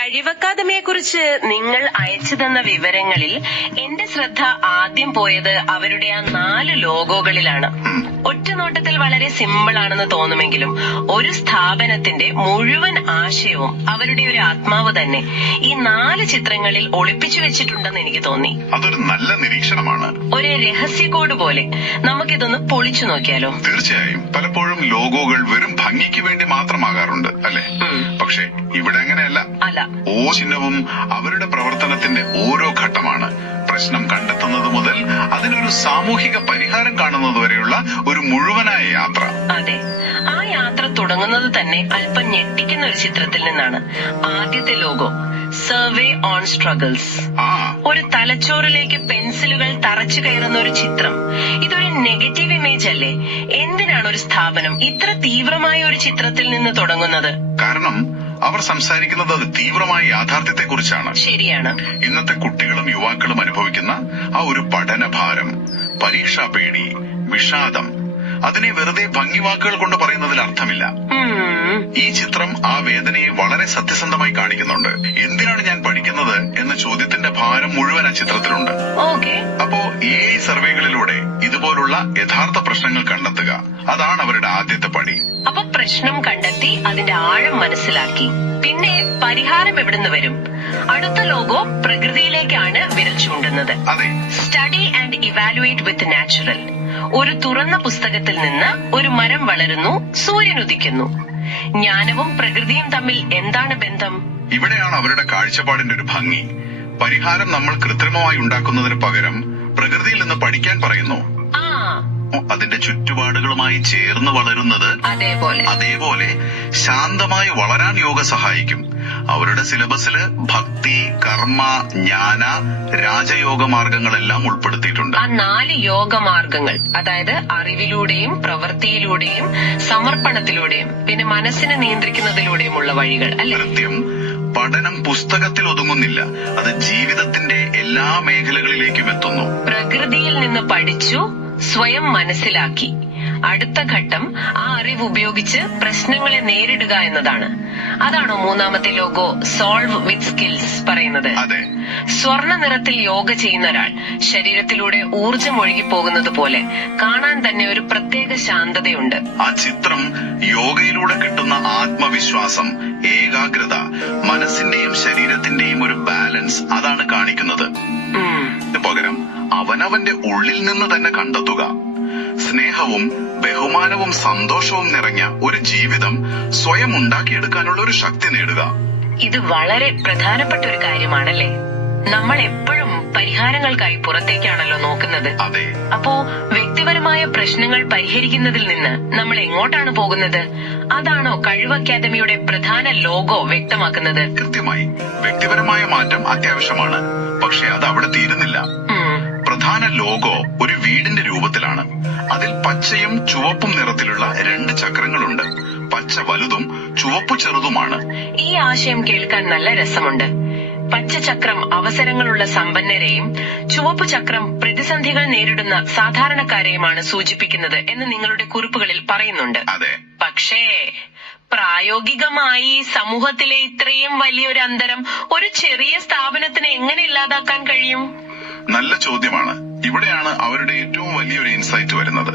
കഴിവക്കാദമിയെക്കുറിച്ച് നിങ്ങൾ അയച്ചു തന്ന വിവരങ്ങളിൽ എന്റെ ശ്രദ്ധ ആദ്യം പോയത് അവരുടെ ആ 4 ലോഗോകളിലാണ്. ഒറ്റനോട്ടത്തിൽ വളരെ സിമ്പിൾ ആണെന്ന് തോന്നുമെങ്കിലും ഒരു സ്ഥാപനത്തിന്റെ മുഴുവൻ ആശയവും അവരുടെ ഒരു ആത്മാവ് തന്നെ ഈ 4 ചിത്രങ്ങളിൽ ഒളിപ്പിച്ചു വെച്ചിട്ടുണ്ടെന്ന് എനിക്ക് തോന്നി. അതൊരു നല്ല നിരീക്ഷണമാണ്. ഒരു രഹസ്യ കോഡ് പോലെ. നമുക്കിതൊന്ന് പൊളിച്ചു നോക്കിയാലോ? തീർച്ചയായും. പലപ്പോഴും ലോഗോകൾ വെറും ഭംഗിക്ക് വേണ്ടി മാത്രമാകാറുണ്ട്, അല്ലെ? പക്ഷെ ഇവിടെ അങ്ങനെയല്ല. ഓ ചിഹ്നവും അവരുടെ പ്രവർത്തനത്തിന്റെ ഓരോ ഘട്ടമാണ്. പ്രശ്നം കണ്ടെത്തുന്നത് മുതൽ അതിനൊരു സാമൂഹിക പരിഹാരം കാണുന്നത് വരെയുള്ള ഒരു മുഴുവനായ യാത്ര. അതെ, ആ യാത്ര തുടങ്ങുന്നത് തന്നെ അല്പം ഞെട്ടിക്കുന്ന ഒരു ചിത്രത്തിൽ നിന്നാണ്. ആദ്യത്തെ ലോഗോ സർവേ ഓൺ സ്ട്രഗിൾസ്. ഒരു തലച്ചോറിലേക്ക് പെൻസിലുകൾ തറച്ചു കയറുന്ന ഒരു ചിത്രം. ഇതൊരു നെഗറ്റീവ് ഇമേജ് അല്ലേ? എന്തിനാണ് ഒരു സ്ഥാപനം ഇത്ര തീവ്രമായ ഒരു ചിത്രത്തിൽ നിന്ന് തുടങ്ങുന്നത്? കാരണം അവർ സംസാരിക്കുന്നത് അത് തീവ്രമായ യാഥാർത്ഥ്യത്തെ കുറിച്ചാണ്. ശരിയാണ്. ഇന്നത്തെ കുട്ടികളും യുവാക്കളും അനുഭവിക്കുന്ന ആ ഒരു പഠനഭാരം, പരീക്ഷാ പേടി, വിഷാദം, അതിനെ വെറുതെ ഭംഗിവാക്കുകൾ കൊണ്ട് പറയുന്നതിൽ അർത്ഥമില്ല. ഈ ചിത്രം ആ വേദനയെ വളരെ സത്യസന്ധമായി കാണിക്കുന്നുണ്ട്. എന്തിനാണ് ഞാൻ പഠിക്കുന്നത് എന്ന ചോദ്യത്തിന്റെ ഭാരം മുഴുവൻ ആ ചിത്രത്തിലുണ്ട്. അപ്പോ ഈ സർവേകളിലൂടെ ഇതുപോലുള്ള യഥാർത്ഥ പ്രശ്നങ്ങൾ കണ്ടെത്തുക, അതാണ് അവരുടെ ആദ്യത്തെ പടി. അപ്പൊ പ്രശ്നം കണ്ടെത്തി അതിന്റെ ആഴം മനസ്സിലാക്കി പിന്നെ പരിഹാരം എവിടുന്ന് വരും? അടുത്ത ലോഗോ പ്രകൃതിയിലേക്കാണ് വിരൽ ചൂണ്ടുന്നത്. അതെ, study and evaluate with natural. ഒരു തുറന്ന പുസ്തകത്തിൽ നിന്ന് ഒരു മരം വളരുന്നു, സൂര്യൻ ഉദിക്കുന്നു. ജ്ഞാനവും പ്രകൃതിയും തമ്മിൽ എന്താണ് ബന്ധം? ഇവിടെയാണ് അവരുടെ കാഴ്ചപ്പാടിന്റെ ഒരു ഭംഗി. പരിഹാരം നമ്മൾ കൃത്രിമമായി ഉണ്ടാക്കുന്നതിന് പകരം പ്രകൃതിയിൽ നിന്ന് പഠിക്കാൻ പറയുന്നു. അതിന്റെ ചുറ്റുപാടുകളുമായി ചേർന്ന് വളരുന്നത് അതേപോലെ ശാന്തമായി വളരാൻ യോഗ സഹായിക്കും. അവരുടെ സിലബസില് ഭക്തി, കർമ്മ, ജ്ഞാന, രാജയോഗ മാർഗങ്ങളെല്ലാം ഉൾപ്പെടുത്തിയിട്ടുണ്ട്. ആ 4 യോഗമാർഗങ്ങൾ, അതായത് അറിവിലൂടെയും പ്രവൃത്തിയിലൂടെയും സമർപ്പണത്തിലൂടെയും പിന്നെ മനസ്സിനെ നിയന്ത്രിക്കുന്നതിലൂടെയുമുള്ള വഴികൾ അല്ലെ? കൃത്യം. പഠനം പുസ്തകത്തിൽ ഒതുങ്ങുന്നില്ല, അത് ജീവിതത്തിന്റെ എല്ലാ മേഖലകളിലേക്കും എത്തുന്നു. പ്രകൃതിയിൽ നിന്ന് പഠിച്ചു, സ്വയം മനസ്സിലാക്കി. അടുത്ത ഘട്ടം ആ അറിവ് ഉപയോഗിച്ച് പ്രശ്നങ്ങളെ നേരിടുക എന്നതാണ്. അതാണോ 3ാമത്തെ ലോഗോ സോൾവ് വിത്ത് സ്കിൽസ് പറയുന്നത്? അതെ. സ്വർണ്ണ നിറത്തിൽ യോഗ ചെയ്യുന്ന ഒരാൾ ശരീരത്തിലൂടെ ഊർജം ഒഴുകിപ്പോകുന്നത് പോലെ കാണാൻ തന്നെ ഒരു പ്രത്യേക ശാന്തതയുണ്ട്. ആ ചിത്രം യോഗയിലൂടെ കിട്ടുന്ന ആത്മവിശ്വാസം, ഏകാഗ്രത, മനസ്സിന്റെയും ശരീരത്തിന്റെയും ഒരു ബാലൻസ്, അതാണ് കാണിക്കുന്നത്. പകരം അവനവന്റെ ഉള്ളിൽ നിന്ന് തന്നെ കണ്ടെത്തുക. സ്നേഹവും ബഹുമാനവും സന്തോഷവും നിറഞ്ഞ ഒരു ജീവിതം സ്വയം ഉണ്ടാക്കിയെടുക്കാനുള്ള ഒരു ശക്തി നേടുക. ഇത് വളരെ പ്രധാനപ്പെട്ട ഒരു കാര്യമാണല്ലേ? നമ്മൾ എപ്പോഴും പരിഹാരങ്ങൾക്കായി പുറത്തേക്കാണല്ലോ നോക്കുന്നത്. അതെ. അപ്പോ വ്യക്തിപരമായ പ്രശ്നങ്ങൾ പരിഹരിക്കുന്നതിൽ നിന്ന് നമ്മൾ എങ്ങോട്ടാണ് പോകുന്നത്? അതാണോ കഴിവ് അക്കാദമിയുടെ പ്രധാന ലോഗോ വ്യക്തമാക്കുന്നത്? കൃത്യമായി. വ്യക്തിപരമായ മാറ്റം അത്യാവശ്യമാണ്, പക്ഷെ അത് അവിടെ തീരുന്നില്ല. പ്രധാന ലോഗോ ഒരു വീടിന്റെ രൂപത്തിലാണ്. അതിൽ പച്ചയും ചുവപ്പും നിറത്തിലുള്ള 2 ചക്രങ്ങളുണ്ട്. പച്ച വലുതും ചുവപ്പ് ചെറുതുമാണ്. ഈ ആശയം കേൾക്കാൻ നല്ല രസമുണ്ട്. പച്ച ചക്രം അവസരങ്ങളുള്ള സമ്പന്നരെയും ചുവപ്പ് ചക്രം പ്രതിസന്ധികൾ നേരിടുന്ന സാധാരണക്കാരെയുമാണ് സൂചിപ്പിക്കുന്നത് എന്ന് നിങ്ങളുടെ കുറിപ്പുകളിൽ പറയുന്നുണ്ട്. അതെ. പക്ഷേ പ്രായോഗികമായി സമൂഹത്തിലെ ഇത്രയും വലിയൊരു അന്തരം ഒരു ചെറിയ സ്ഥാപനത്തിന് എങ്ങനെ ഇല്ലാതാക്കാൻ കഴിയും? നല്ല ചോദ്യമാണ്. ഇവിടെയാണ് അവരുടെ ഏറ്റവും വലിയൊരു ഇൻസൈറ്റ് വരുന്നത്.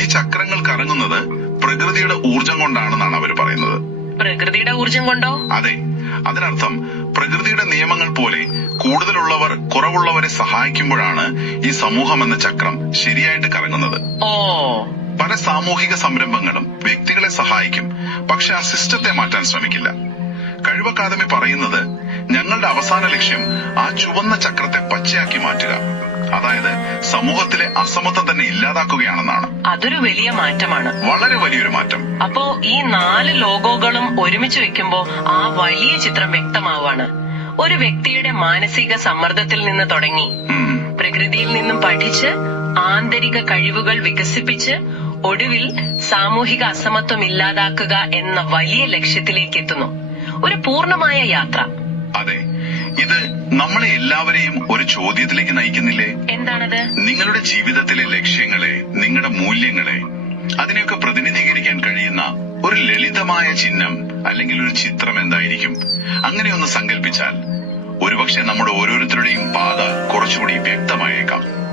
ഈ ചക്രങ്ങൾ കറങ്ങുന്നത് പ്രകൃതിയുടെ ഊർജം കൊണ്ടാണെന്നാണ് അവർ പറയുന്നത്. പ്രകൃതിയുടെ ഊർജം കൊണ്ടോ? അതെ. അതിനർത്ഥം പ്രകൃതിയുടെ നിയമങ്ങൾ പോലെ കൂടുതലുള്ളവർ കുറവുള്ളവരെ സഹായിക്കുമ്പോഴാണ് ഈ സമൂഹം എന്ന ചക്രം ശരിയായിട്ട് കറങ്ങുന്നത്. പല സാമൂഹിക സംരംഭങ്ങളും വ്യക്തികളെ സഹായിക്കും, പക്ഷെ ആ സിസ്റ്റത്തെ മാറ്റാൻ ശ്രമിക്കില്ല. കഴിവ് അക്കാദമി പറയുന്നത് ഞങ്ങളുടെ അവസാന ലക്ഷ്യം ആ ചുവന്ന ചക്രത്തെ പച്ചയാക്കി മാറ്റുക, അതായത് സമൂഹത്തിലെ അസമത്വം തന്നെ ഇല്ലാതാക്കുകയാണെന്നാണ്. അതൊരു വലിയ മാറ്റമാണ്. വളരെ വലിയൊരു മാറ്റം. അപ്പോ ഈ 4 ലോഗോകളും ഒരുമിച്ച് വെക്കുമ്പോ ആ വലിയ ചിത്രം വ്യക്തമാവാണ്. ഒരു വ്യക്തിയുടെ മാനസിക സമ്മർദ്ദത്തിൽ നിന്ന് തുടങ്ങി പ്രകൃതിയിൽ നിന്നും പഠിച്ച് ആന്തരിക കഴിവുകൾ വികസിപ്പിച്ച് ഒടുവിൽ സാമൂഹിക അസമത്വം ഇല്ലാതാക്കുക എന്ന വലിയ ലക്ഷ്യത്തിലേക്ക് എത്തുന്നു. ഒരു പൂർണ്ണമായ യാത്ര. അതെ. ഇത് നമ്മളെ എല്ലാവരെയും ഒരു ചോദ്യത്തിലേക്ക് നയിക്കുന്നില്ലേ? എന്താണത്? നിങ്ങളുടെ ജീവിതത്തിലെ ലക്ഷ്യങ്ങളെ, നിങ്ങളുടെ മൂല്യങ്ങളെ, അതിനെയൊക്കെ പ്രതിനിധീകരിക്കാൻ കഴിയുന്ന ഒരു ലളിതമായ ചിഹ്നം അല്ലെങ്കിൽ ഒരു ചിത്രം എന്തായിരിക്കും? അങ്ങനെയൊന്ന് സങ്കല്പിച്ചാൽ ഒരുപക്ഷെ നമ്മുടെ ഓരോരുത്തരുടെയും പാത കുറച്ചുകൂടി വ്യക്തമായേക്കാം.